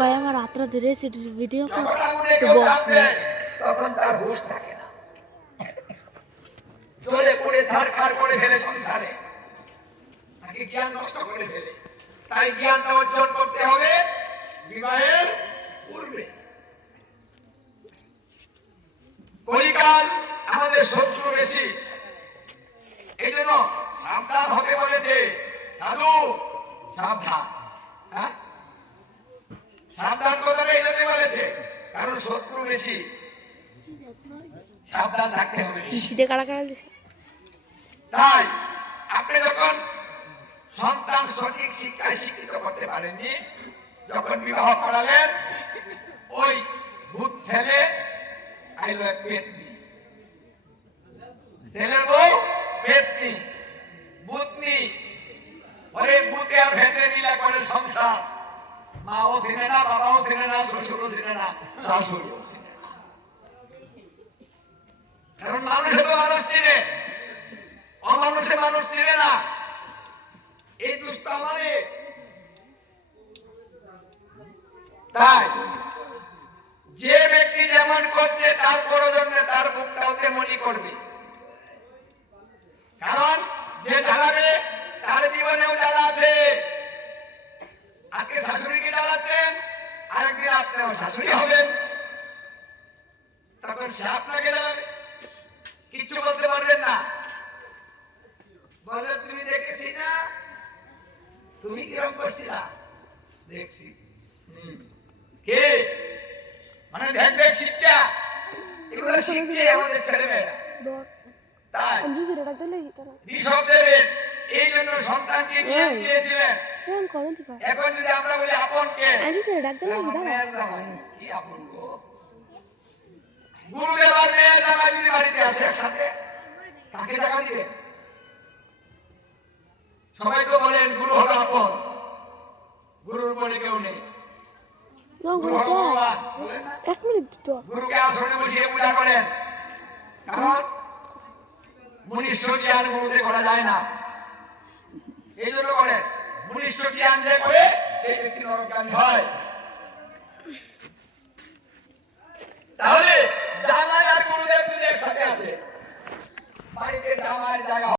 ভাই আমার রাত্রে রেসিপি ভিডিও তখন তার হুঁশ থাকে না। পড়ে ছাড়খাড় করে ফেলে সংসারে। তাকে জ্ঞান নষ্ট করে ফেলে। তাই জ্ঞানটা অর্জন করতে হবে বিবাহের পূর্বে। কলিকাল আমাদের শত্রু বেশি। এই জন্য সাবধান হতে বলেছে। সাধু সাবধান। সাবধান কথাটা এই জন্য বলেছে। কারণ শত্রু বেশি। সাবধান থাকতে হবে দিছে তাই আপনি যখন সন্তান সঠিক শিক্ষায় শিক্ষিত করতে পারেননি যখন বিবাহ করালেন ওই ভূত ছেলে আইলো এক পেতনি ছেলের বউ পেতনি ভূতনি ওরে ভূতে আর ভেতে মিলা করে সংসার। মাও চিনে না, বাবাও চিনে না, শ্বশুরও চিনে না, শাশুড়িও চিনে কারণ মানুষে তো মানুষ চিনে। অমানুষে মানুষ চিনে না। এই দুষ্ট আমাদের তাই, যে ব্যক্তি যেমন করছে, তার প্রয়োজনে তার মুখটাও তেমনই করবে। কারণ, যে জ্বালাবে, তার জীবনেও আরেকদিন আপনিও শাশুড়ি হবেন। তখন সে আপনাকে কিচ্ছু বলতে পারবেন না। বলে তুমি দেখেছি না? তুমি কীরকম করছিলা? দেখছি। কে? মানে দেখবে শিক্ষা। এগুলো শিখছে আমাদের ছেলেমেয়েরা। তাই? এই জন্য সন্তানকে নিয়ে। দিয়েছিলেন এখন যদি আমরা বলি আপনকে আমি জুসের ডাক দিলে কি দাঁড়া কি আপন গো? আর মেয়ের যদি বাড়িতে আসে একসাথে তাকে টাকা দিবে। সবাই তো বলেন গুরু হলো আপন। গুরুর বলে কেউ নেই। করে? এক মিনিট তো গুরুকে আসনে বসিয়ে পূজা করেন। কারণ মনুষ্য জ্ঞান গুরুতে করা যায় না। এই জন্য করেন মনুষ্য জ্ঞান যে করে সেই ব্যক্তি নরকগামী হয়। তাহলে